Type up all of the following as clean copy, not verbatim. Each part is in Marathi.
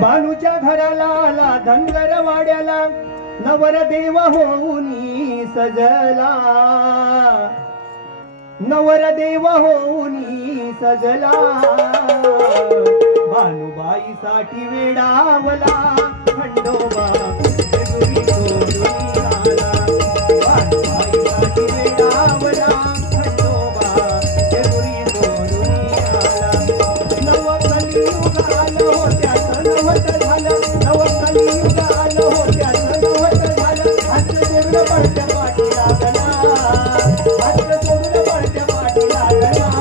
बानूच्या घराला आला धनगर वाड्याला नवरदेव होऊनी सजला नवरदेव होऊनी सजला भानुबाईसाठी वेडावला खंडोबा जेजुरी सोडून आला भानुबाईसाठी वेडावला खंडोबा जेजुरी सोडून आला नव कलियुग आलं हो त्याचं नवत झालं नव कलियुग आलं हो त्याचं नवत झालं हात सोडून पडत्या पाठी लागला हात सोडून पडत्या पाठी लागला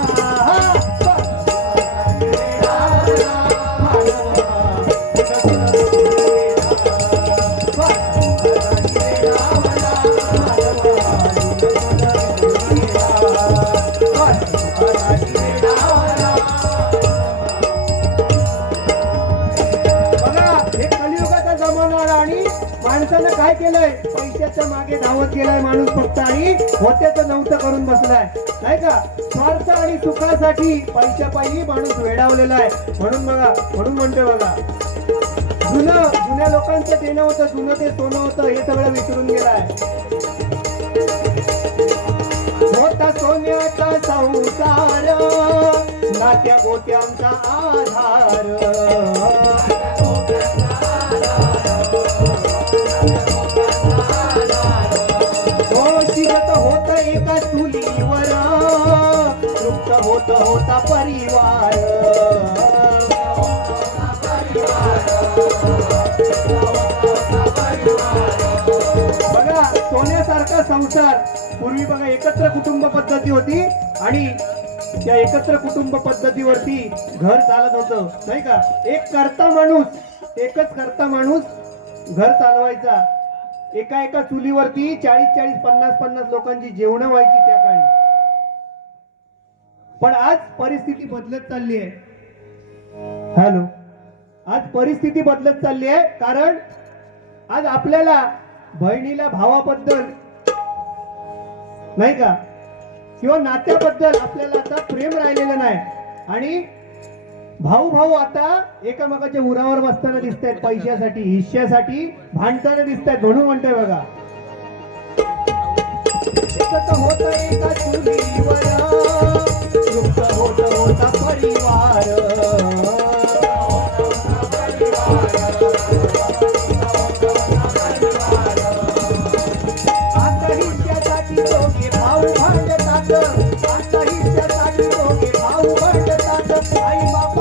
माणसानं काय केलंय पैशाच्या मागे धावत गेलाय माणूस फक्त आणि होत्याचं नव्हतं करून बसलाय नाही का स्वार्थ आणि सुखासाठी पैशापायी माणूस वेडावलेला आहे म्हणून म्हणतोय बघा जुन्या लोकांचं देणं होतं जुनं ते सोनं होतं हे सगळं विसरून गेलाय मोठा सोन्याचा संसार नात्या गोत्यांचा आधार होत एका चुलीवर तृप्त होता परिवार बघा सोन्यासारखा संसार पूर्वी बघा एकत्र कुटुंब पद्धती होती आणि त्या एकत्र कुटुंब पद्धतीवरती घर चालत होतं नाही का एकच करता माणूस घर चालवायचा एका चुलीवरती 40-50 लोकांची जेवण व्हायची त्या काळी पण आज परिस्थिती बदलत चालली आहे आज परिस्थिती बदलत चालली आहे कारण आज आपल्याला बहिणीला भावाबद्दल नाही का किंवा नात्याबद्दल आपल्याला आता प्रेम राहिलेलं नाही आणि भाऊ आता एकामेकाच्या उरावर बसताना दिसत आहेत पैशासाठी हिश्श्यासाठी भांडताना दिसत आहेत म्हणून म्हणतोय बघा होत एका चुलीवर तृप्त होता परिवार आता हिश्श्यासाठी दोघे भाऊ भांडतात आता हिश्श्यासाठी दोघे भाऊ भांडतात आई बाप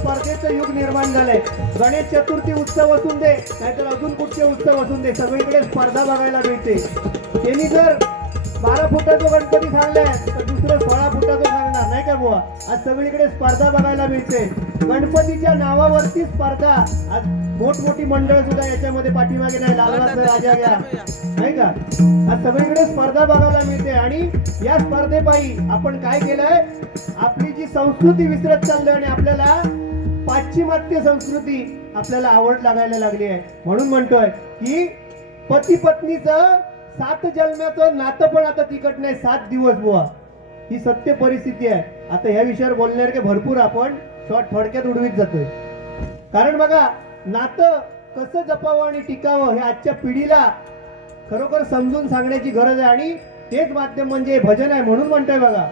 स्पर्धेचं युग निर्माण झालंय गणेश चतुर्थी उत्सव असून दे नाहीतर अजून कुठचे उत्सव असून दे सगळीकडे स्पर्धा बघायला मिळते त्यांनी जर 12 फुटाचा गणपती सांगलाय तर दुसरं 16 फुटाचं सांगणार नाही का बुवा आज सगळीकडे स्पर्धा बघायला मिळते गणपतीच्या नावावरती स्पर्धा आज मोठमोठी मंडळ सुद्धा याच्यामध्ये पाठीमागे नाही लालबागचा राजा घ्या नाही का आज सगळीकडे स्पर्धा बघायला मिळते आणि या स्पर्धेपायी आपण काय केलंय आपली जी संस्कृती विसरत चाललोय आणि आपल्याला पाश्चिमात्य संस्कृती आपल्याला आवड लागायला लागली आहे म्हणून म्हणतोय की पती पत्नीचं 7 जन्माचं नातं पण आता तिकट नाही 7 दिवस बुवा ही सत्य परिस्थिती आहे आता ह्या विषयावर बोलण्यासारखे भरपूर आपण थोडक्यात उडवीत जातोय कारण बघा नातं कसं जपावं आणि टिकावं हे आजच्या पिढीला खरोखर समजून सांगण्याची गरज आहे आणि तेच माध्यम म्हणजे भजन आहे म्हणून म्हणतोय बघा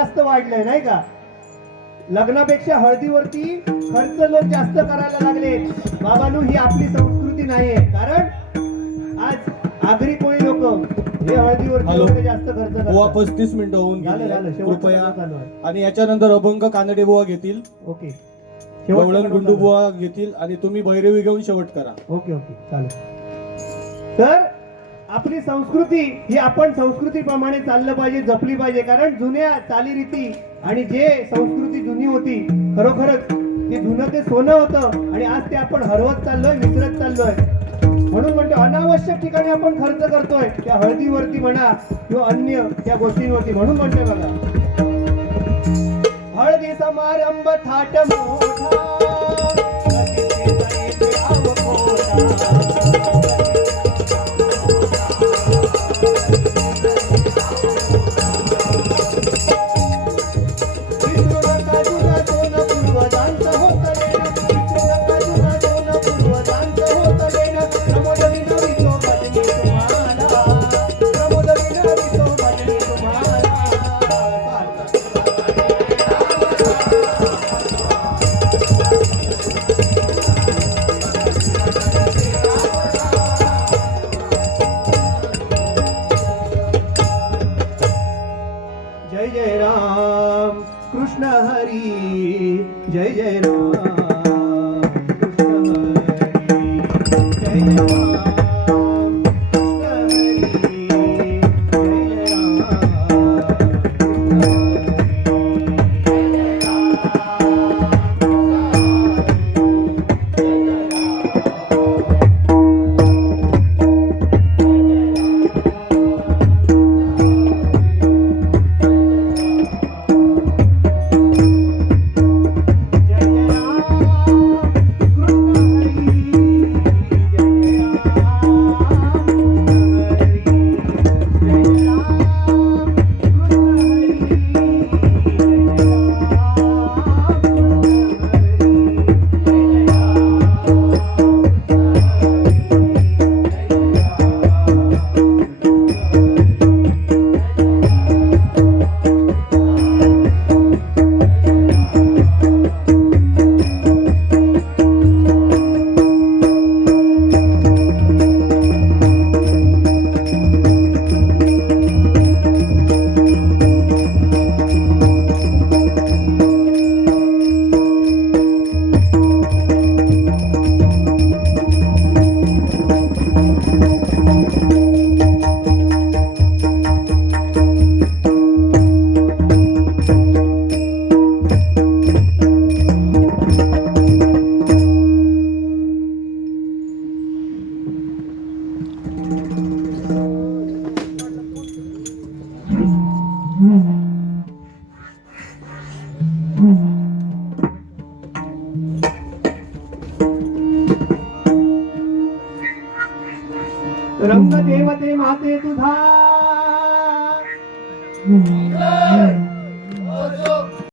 जास्त वाढलंय नाही का? लग्नापेक्षा हळदीवरती खर्च लोक जास्त करायला लागले. बाबांनो, ही आपली संस्कृती नाहीये. कारण आज आगरी कोळी लोक हे हळदीवरती हॅलो. वगैरे जास्त खर्च बुवा करतात. 35 मिनिटं होऊन झालं, गेली झालं. आहेत. शेवटचं कृपया काम चालू आहे. आणि याच्यानंतर अभंग कानडे बुवा घेतील, ओके, गवळण शेवटचं गुंडू काम चालू बुवा घेतील आणि तुम्ही भैरवी घेऊन शेवट करा. आहे. ओके ओके, चालेल. तर आपली संस्कृती ही आपण संस्कृतीप्रमाणे चाललं पाहिजे, जपली पाहिजे. कारण जुन्या चालीरीती आणि जे संस्कृती जुनी होती, खरोखरच ते जुनं ते सोनं होतं आणि आज ते आपण हरवत चाललोय, विसरत चाललोय. म्हणून म्हणतो अनावश्यक ठिकाणी आपण खर्च करतोय, त्या हळदीवरती म्हणा किंवा अन्य त्या गोष्टींवरती. म्हणून म्हणतोय बघा, हळदी समारंभ थाट मोठा, रसिके तरी आव खोटा. जय जय राम कृष्ण हरी, जय जय राम कृष्ण हरी, जय जय राम कृष्ण हरी, जय जय राम रंग देवते माते तुझा